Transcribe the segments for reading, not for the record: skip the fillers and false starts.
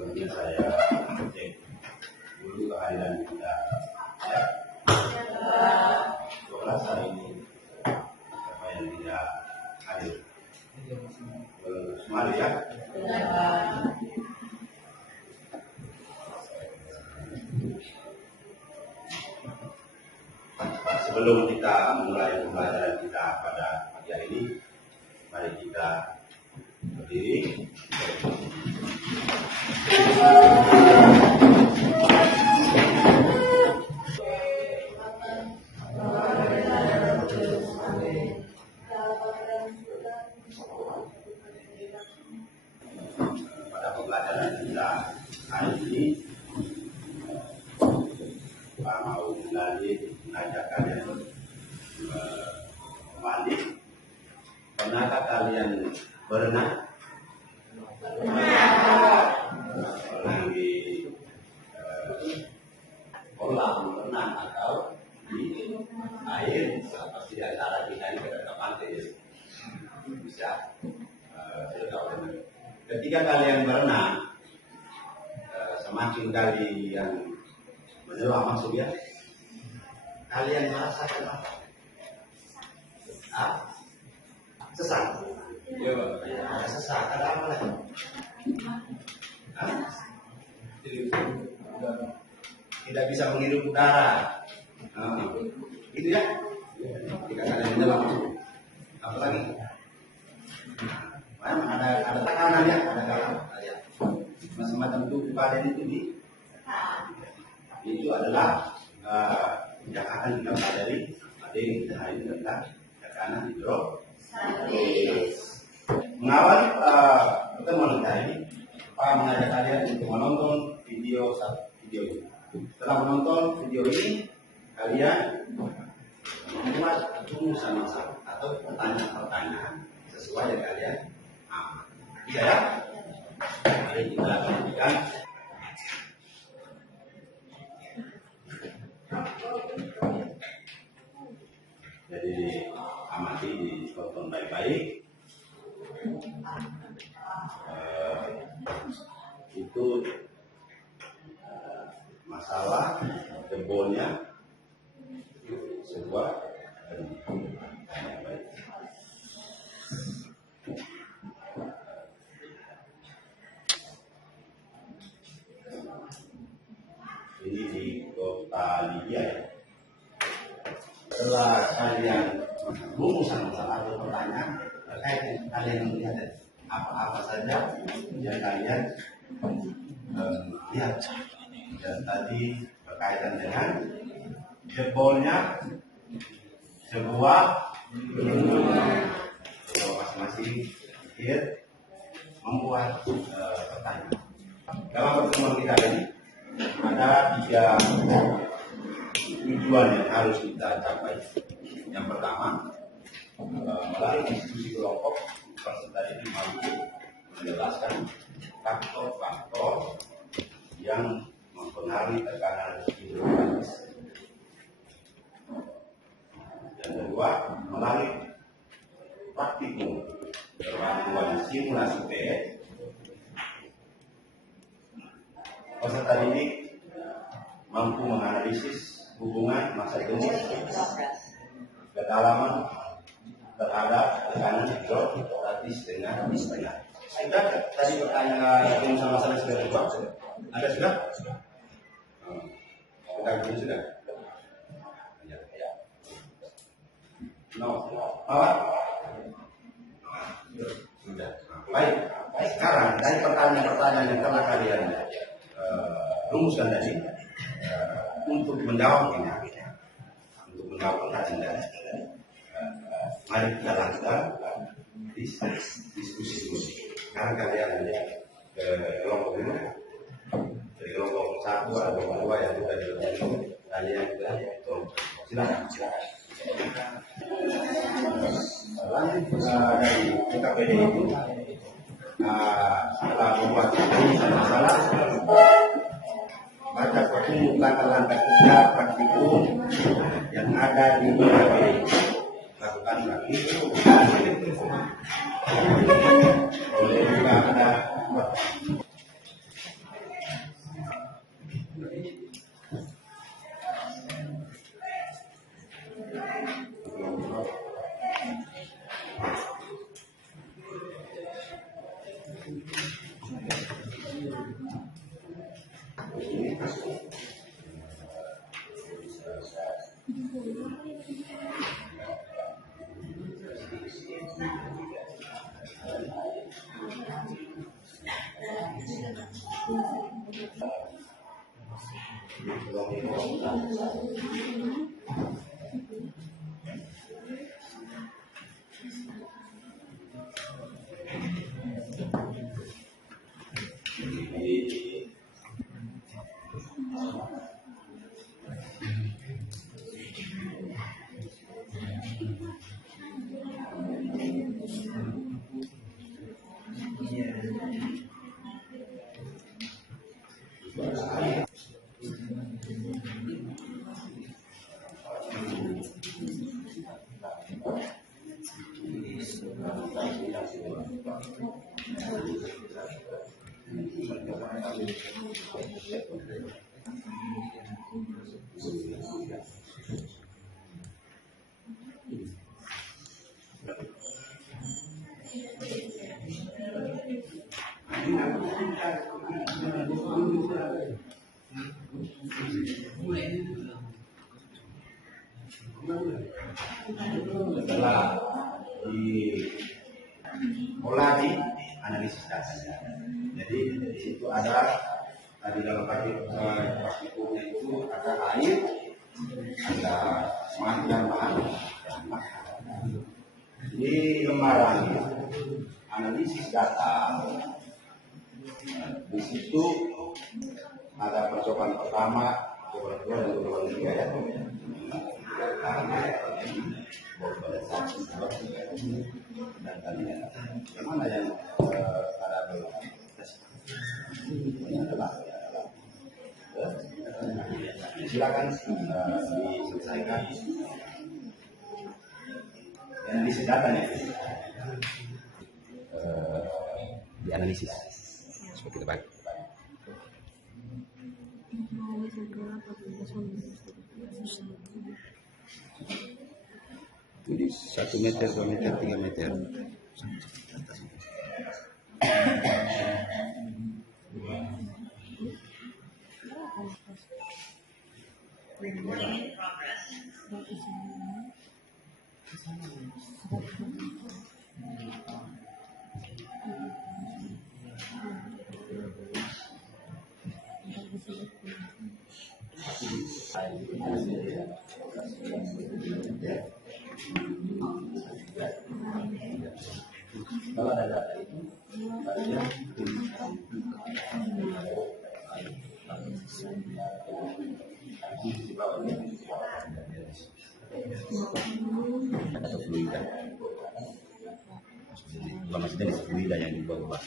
Sebelumnya saya cek dulu kehadiran kita. 12 hari ini siapa yang tidak hadir? Semua ya? Sebelum kita mulai pembelajaran kita pada pagi hari ini, mari kita berdiri. Pada pembelajaran kita hari ini, Pak mau mengajak kalian mandi. Pernahkah kalian berenang? Berenang di kolam renang atau di air, pasti di antara kita ini ke pantai bisa. Ketika kalian berenang, semakin kalian menyelam maksudnya, kalian merasakan apa? Sesak. Ada sesak. Ada apa lagi? Tidak bisa menghirup udara. Itu ya. Jika kalian menyelam. Apa lagi? Ada tekanan ya, ada galau. Macam-macam tubuh badan itu itu adalah yang akan kita pelajari pada hari ini tentang tekanan hidrofobis. Mengawali pertemuan kita ini, Pak mengajak kalian untuk menonton video ini. Setelah menonton video ini, kalian membuat rumusan masalah atau pertanyaan-pertanyaan sesuai yang kalian aman. Bisa ya? Mari kita lanjutkan. Jadi amati, ditonton baik-baik. Itu masalah jebolnya sebuah baik. Ini di kota Libya ya. Setelah kalian rumusan masalah atau pertanyaan terkait kalian melihat apa-apa saja yang kalian lihat, dan tadi berkaitan dengan jebolnya sebuah masing-masing pikir membuat pertanyaan. Dalam pertemuan kita ini ada 3 tujuan yang harus kita capai. Yang pertama, melalui diskusi kelompok, peserta ini mampu menjelaskan faktor-faktor yang mempengaruhi tekanan hidrofobis. Yang kedua, melalui praktikum bantuan simulasi PS, peserta didik mampu menganalisis hubungan massa jenis kedalaman terhadap tekanan hidrofobis dengan istilah. Sudah tadi pertanyaan yang sama saya sudah dijawab. Ada sudah? Kita sudah. Ya. No. Awak? Sudah. Baik. Sekarang dari pertanyaan-pertanyaan yang telah kalian rumuskan tadi, untuk menjawabnya, mari kita lakukan diskusi. Sekarang kalian ke kelompok ini, dari kelompok 1 atau kelompok 2 yang sudah dilakukan, kalian ke kelompok. Silakan. Lanjut dari PKPD itu, setelah membuat masalah, baca petunjuk langkah-langkah kerja praktikum yang ada di PKPD. Lakukan praktikum. Boleh juga ada Setelah diolah di analisis datanya. Jadi di situ ada di dalam partikelnya itu ada air, ada semangat dan bahan. Di lembaran analisis data, di situ ada percobaan pertama, percobaan kedua, dan percobaan ketiga ya. Dan tadinya yang mana yang ada silakan diselesaikan yang disedatanya dianalisis seperti itu Pak. Jadi 1 meter, 2 meter, 3 meter. Kalau ada data itu, atau fluida, bukan maksudnya di fluida yang diubah-ubah,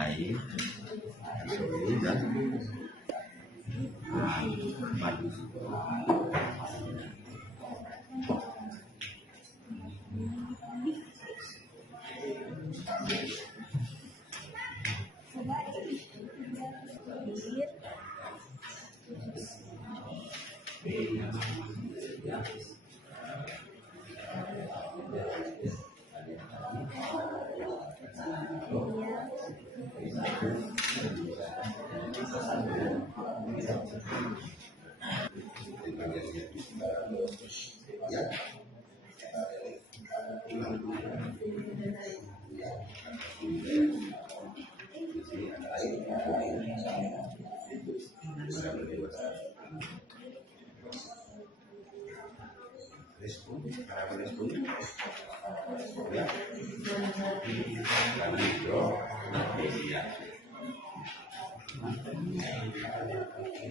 air, fluida, madu.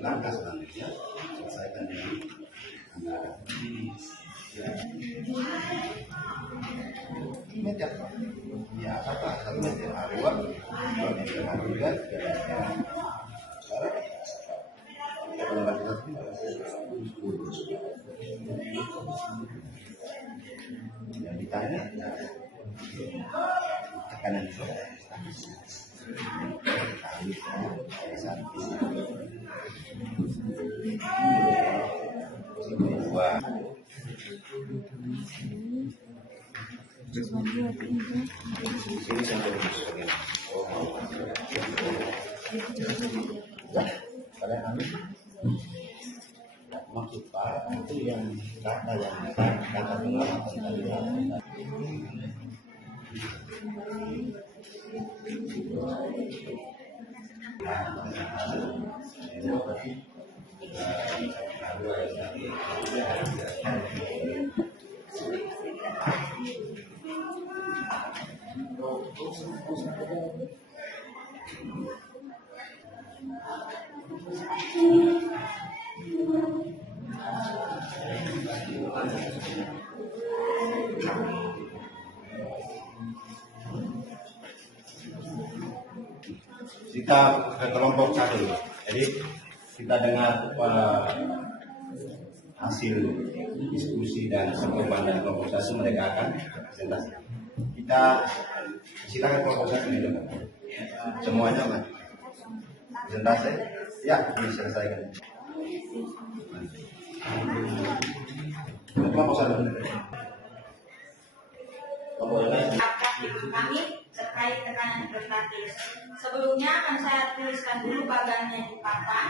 Langkah selanjutnya selesaikan dengan meter ya apa 1 meter A2, 2 meter A3, 3 meter. Yang ditanya tekanan itu ini sampai Pada kami maksud Pak itu yang kata pengamatan tadi. Kita ke kelompok satu, jadi kita dengar hasil diskusi dan pertemuan dari kelompok satu, mereka akan presentasi. Kita silakan kelompok satu ini, semuanya kan presentasi, ya diselesaikan. Kelompok satu. Kami terkait tekanan hidrostatis. Sebelumnya akan saya tuliskan dulu bagan yang dipakai.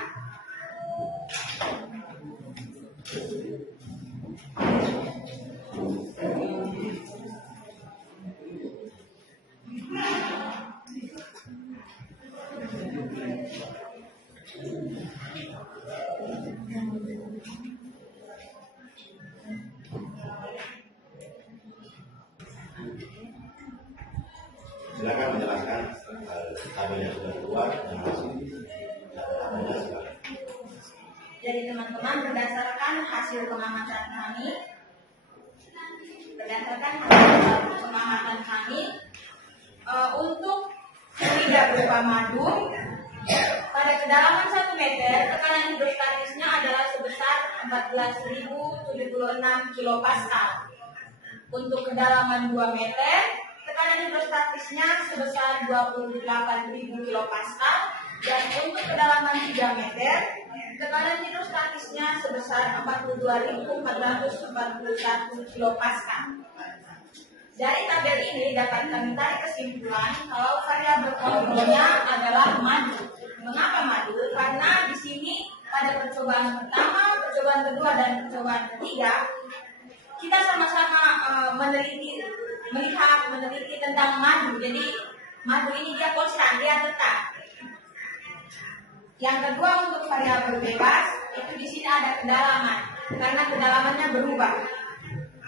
Silakan menjelaskan tabel yang sudah keluar dan hasil. Jadi teman-teman, berdasarkan hasil pengamatan kami, untuk fluida berupa madu pada kedalaman 1 meter, tekanan hidrostatisnya adalah sebesar 14.076 kilopascal. Untuk kedalaman 2 meter, tekanan hidrostatisnya sebesar 28.000 kilopascal, dan untuk kedalaman 3 meter, tekanan hidrostatisnya sebesar 42.441 kilopascal. Dari tabel ini dapat kami tarik kesimpulan kalau variabel kontrolnya adalah madu. Mengapa madu? Karena di sini pada percobaan pertama, percobaan kedua, dan percobaan ketiga, kita sama-sama meneliti tentang madu. Jadi madu ini dia konstan, dia tetap. Yang kedua, untuk variabel bebas itu di sini ada kedalaman, karena kedalamannya berubah.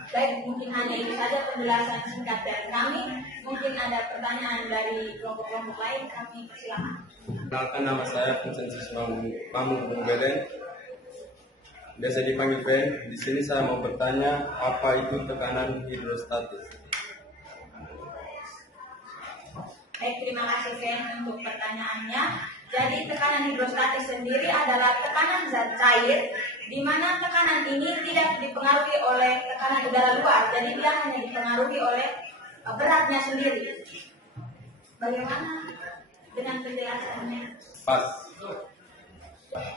Baik, mungkin hanya itu saja penjelasan singkat dari kami. Mungkin ada pertanyaan dari kelompok-kelompok lain, kami persilakan. Kenalkan, nama saya Konsensus Pamung Belen. Biasa dipanggil Ben. Di sini saya mau bertanya, apa itu tekanan hidrostatis? Baik, terima kasih Ben untuk pertanyaannya. Jadi tekanan hidrostatis sendiri adalah tekanan zat cair, di mana tekanan ini tidak dipengaruhi oleh tekanan udara luar, jadi dia hanya dipengaruhi oleh beratnya sendiri. Bagaimana dengan penjelasannya? Pas.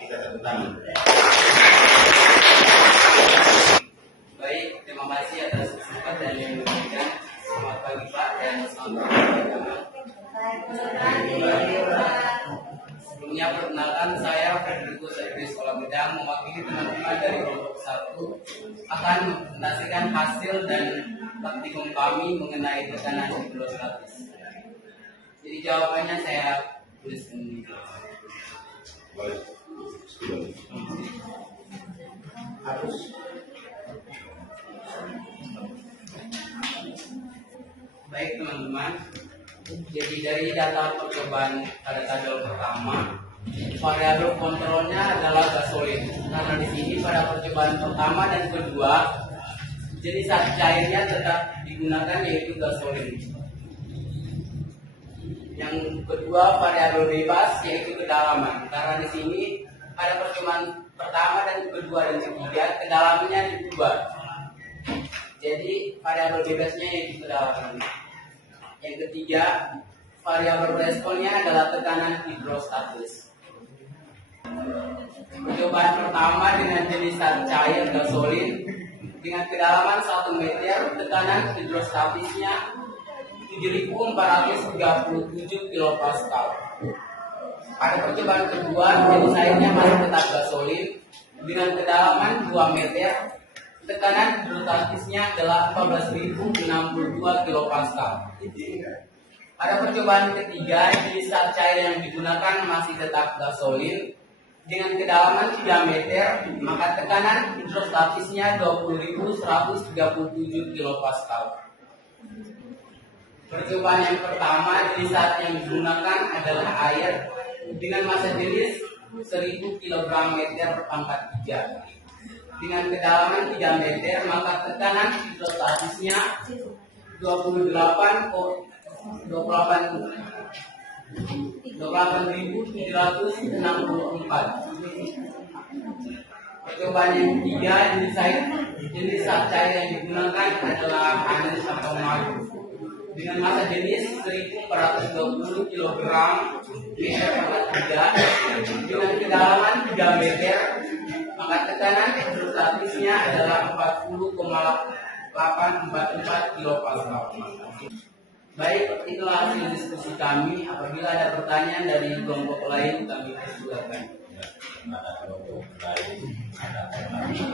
Kita tentang. Baik, terima kasih atas kesempatan yang diberikan. Selamat pagi Pak dan selamat pagi. Sebelumnya perkenalkan, saya Federico Saibris Sekolah Bedang, mewakili teman-teman dari kelompok 1 akan mempresentasikan hasil dan praktikum kami mengenai tekanan hidrostatis. Jadi jawabannya saya tulis sendiri. Harus. Baik teman-teman, jadi dari data percobaan pada tabel pertama, variabel kontrolnya adalah gasolin. Karena di sini pada percobaan pertama dan kedua, jadi zat cairnya tetap digunakan yaitu gasolin. Yang kedua variabel bebas yaitu kedalaman. Karena di sini pada percobaan pertama dan kedua dan ketiga kedalamannya diubah. Jadi variabel bebasnya yaitu kedalaman. Yang ketiga, variabel responnya adalah tekanan hidrostatis. Percobaan pertama dengan jenis zat cair gasolin dengan kedalaman 1 meter, tekanan hidrostatisnya 7.437 kilopascal. Pada percobaan kedua, jenis airnya masih tetap gasolin dengan kedalaman 2 meter. Tekanan hidrostatisnya adalah 14.062 kilopascal. Pada percobaan ketiga, jenis zat cair yang digunakan masih tetap gasolin dengan kedalaman 3 meter, maka tekanan hidrostatisnya 20.137 kilopascal. Percobaan yang pertama, jenis zat yang digunakan adalah air dengan massa jenis 1000 kg meter pangkat 3. Dengan kedalaman 3 meter, maka tekanan hidrostatisnya 28.764. Percobaan yang ketiga, jenis zat cair yang digunakan adalah anis atau madu dengan massa jenis 1420 kg meter pangkat 3 dengan kedalaman 3 meter, maka tekanan hidrostatisnya adalah 40,844 kilopascal. Baik, itulah hasil diskusi kami. Apabila ada pertanyaan dari kelompok lain, kami persilakan. Ada kelompok lain, ada pertanyaan yang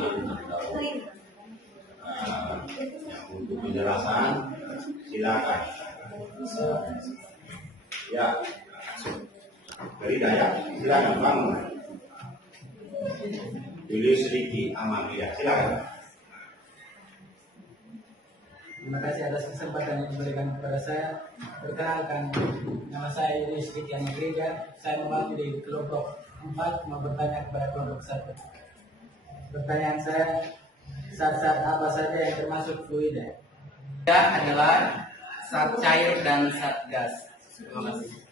untuk penjelasan, silakan. Ya, Berida ya, silakan Bang. Julius Riki Amalia, silakan. Terima kasih atas kesempatan yang diberikan kepada saya. Perkenalkan, nama saya Julius Riki Amalia. Saya mewakili kelompok 4 mau bertanya kepada kelompok 1. Pertanyaan saya, zat-zat apa saja yang termasuk fluida? Ya, adalah zat cair dan zat gas. Terima kasih.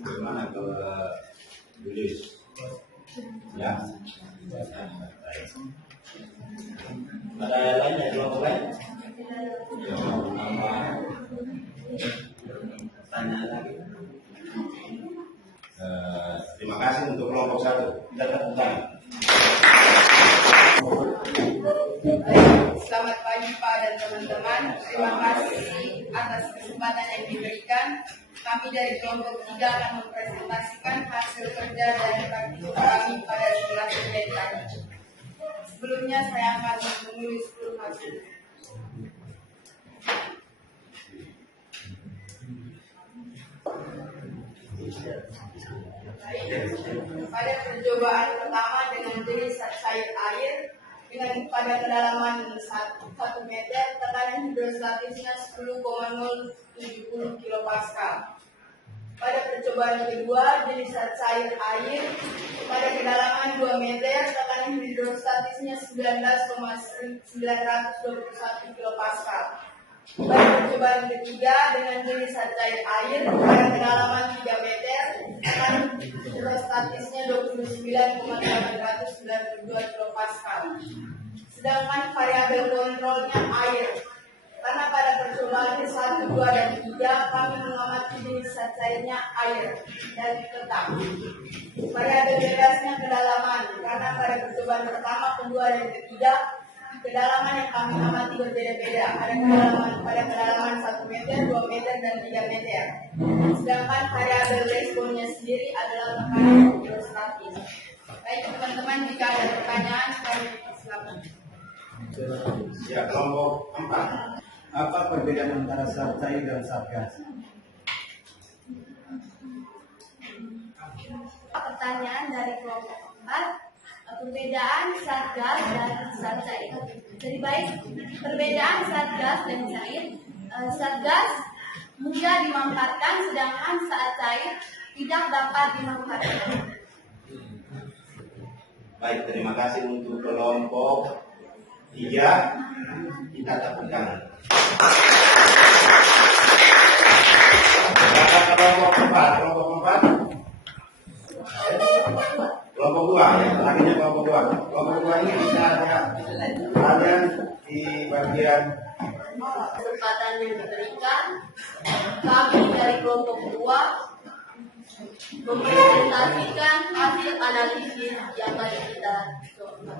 Bagaimana ke Julius? Ya. Ada yang lain ya, kelompok lain? Ya, nama tanya lagi. Terima kasih untuk kelompok 1. Kita tepuk tangan. Selamat pagi Pak dan teman-teman. Terima kasih atas kesempatan yang diberikan. Kami dari kelompok 3 akan mempresentasikan hasil kerja dan praktik kami pada simulasi dari tadi. Sebelumnya saya akan menulis dulu hasil. Pada percobaan pertama dengan jenis zat cair air dengan pada kedalaman 1 meter, tekanan hidrostatisnya 10,070 kilopascal. Pada percobaan kedua jenis zat cair air pada kedalaman 2 meter, tekanan hidrostatisnya 19,921 kilopascal. Pada percobaan ketiga dengan jenis zat cair air pada kedalaman 3 meter, tekanan hidrostatisnya 29,892 kilopascal. Sedangkan variabel kontrolnya air. Karena pada percobaan 1, 2, dan 3 kami mengamati jenis zat cairnya air dan tetap. Variabel bebasnya kedalaman. Karena pada percobaan pertama, kedua, dan ketiga kedalaman yang kami amati berbeda-beda. Ada kedalaman 1 meter, 2 meter, dan 3 meter. Sedangkan variabel responnya sendiri adalah tekanan hidrostatis. Baik teman-teman, jika ada pertanyaan kami silakan. Ya, kelompok 4. Apa perbedaan antara zat cair dan zat gas? Pertanyaan dari kelompok 4. Perbedaan zat gas dan zat cair. Jadi baik, perbedaan zat gas dan cair. Zat gas mudah dimanfaatkan, sedangkan zat cair tidak dapat dimanfaatkan. Baik, terima kasih untuk kelompok 3. Kita tepukkan. Kelompok 4, kelompok 2 ya, terakhirnya kelompok 2. Kelompok 2 ini bisa ada di bagian Kesempatan yang diberikan, kami dari kelompok 2 mempresentasikan hasil analisis yang tadi kita coba.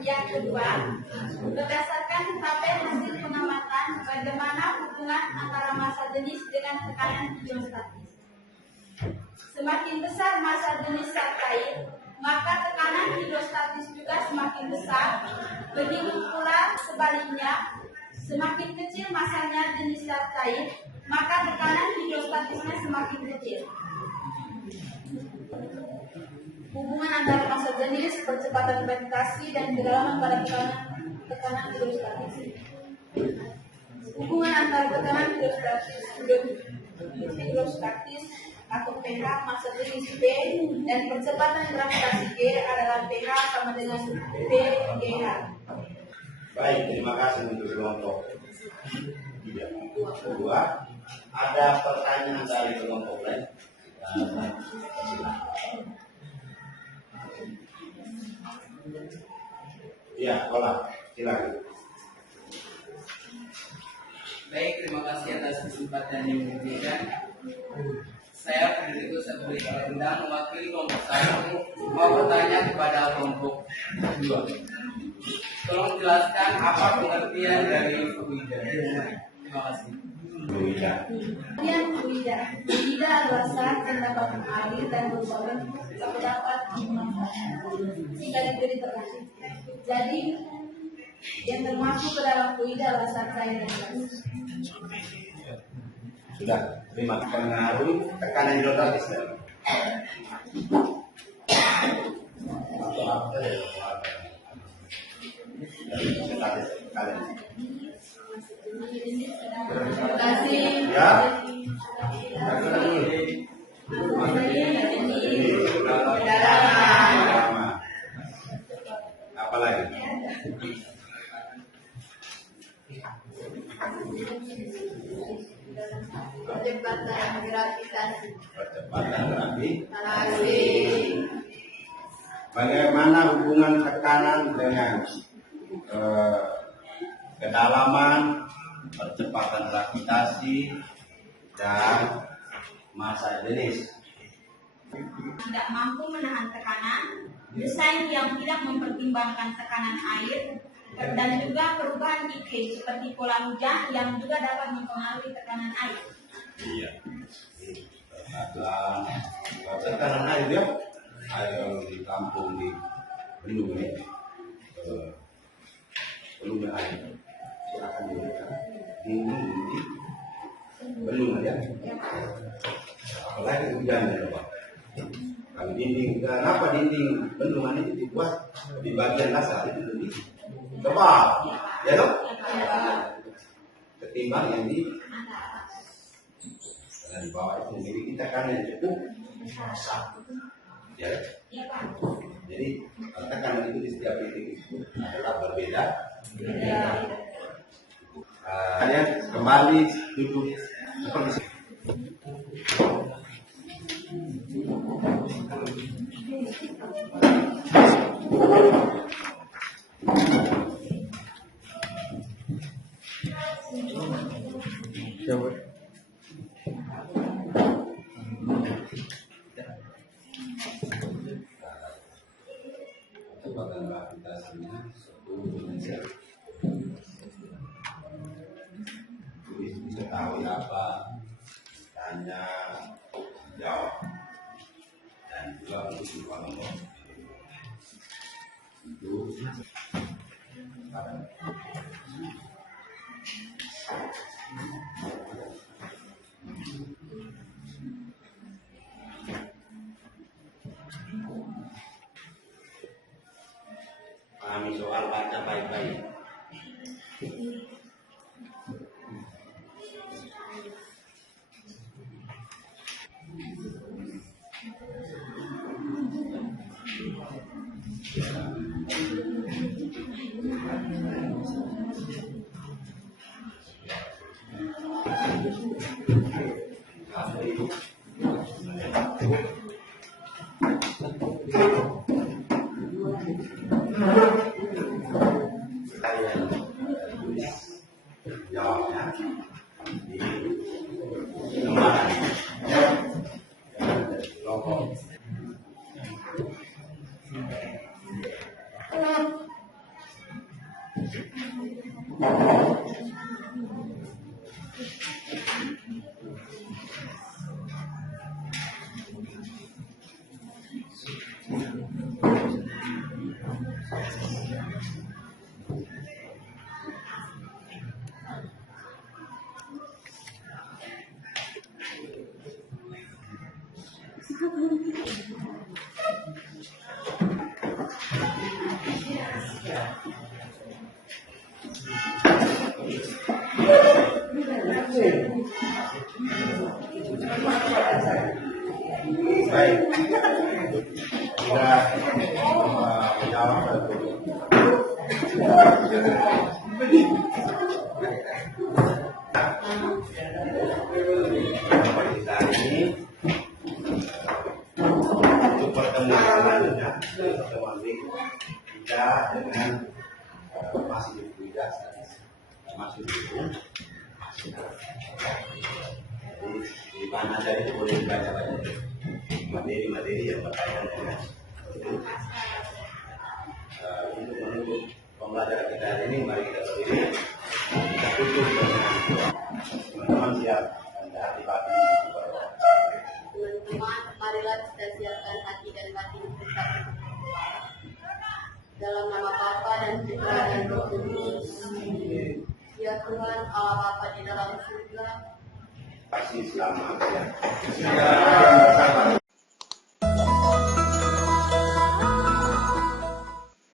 Yang kedua, berdasarkan tabel hasil pengamatan pada hubungan antara massa jenis dengan tekanan hidrostatis. Semakin besar massa jenis zat cair, maka tekanan hidrostatis juga semakin besar. Begitu pula sebaliknya, semakin kecil massanya jenis zat cair, maka tekanan hidrostatisnya semakin kecil. Hubungan antara massa jenis, percepatan gravitasi, dan kedalaman pada tekanan hidrostatis. Hubungan antara tekanan hidrostatis atau pH massa jenis P dan percepatan gravitasi G adalah pH sama dengan PGH. Baik, terima kasih untuk kelompok kedua. Ada pertanyaan dari kelompok lain? Ya, olah, silakan. Baik, terima kasih atas kesempatan yang diberikan. Saya Federico Sabri Kalendang mewakili kelompok 1 mau bertanya kepada kelompok 2. Tolong jelaskan apa pengertian dari fluida. Terima kasih. Fluida. Kemudian fluida. Fluida adalah zat yang dapat mengalir dan berubah bentuk terdapat jika diberi tekanan. Jadi yang termasuk ke dalam fluida adalah zat cair dan gas. Sudah, terima pengaruh tekanan hidrostatis. Atau apa ya? Terima kasih. Ya. Apa lagi? Percepatan gravitasi. Percepatan gravitasi. Bagaimana hubungan tekanan dengan kedalaman, Percepatan gravitasi dan massa jenis. Tidak mampu menahan tekanan, desain yang tidak mempertimbangkan tekanan air, dan juga perubahan iklim seperti pola hujan yang juga dapat mempengaruhi tekanan air. Iya. Tekanan air ya, air kalau ditampung di bendung ini, volume air silakan dilihat di bendung aja. Apalagi hujan ya Pak. Kalau dinding, kenapa dinding bendungan itu dibuat di bagian dasar itu lebih tebal, ya dong? Ketimbang yang di karena di bawah itu jadi kita kan yang cukup besar, ya. Jadi tekanan itu di setiap titik itu adalah berbeda. Kalian kembali duduk seperti Coba. Percepatan gravitasinya 10 meter. Diketahui apa? Tanya, jawab. Dan juga untuk kelompok itu pahami soal, baca baik-baik. Jawabnya di lembaran kelompok. Baik. Kita menjawab satu. Kita ini untuk pertemuan selanjutnya, pertemuan kita dengan masih diberikan masuk itu. Di mana saja itu boleh dibaca-baca materi-materi yang berkaitan dengan itu. Untuk menutup pembelajaran kita hari ini, mari kita berdiri. Kita tutup dengan teman-teman siap dan hati batin. Teman-teman, marilah kita siapkan hati dan batin kita dalam nama Bapa dan Putra dan Roh Kudus. Ya Tuhan, Allah Bapa di dalam surga, Pasti selamat ya.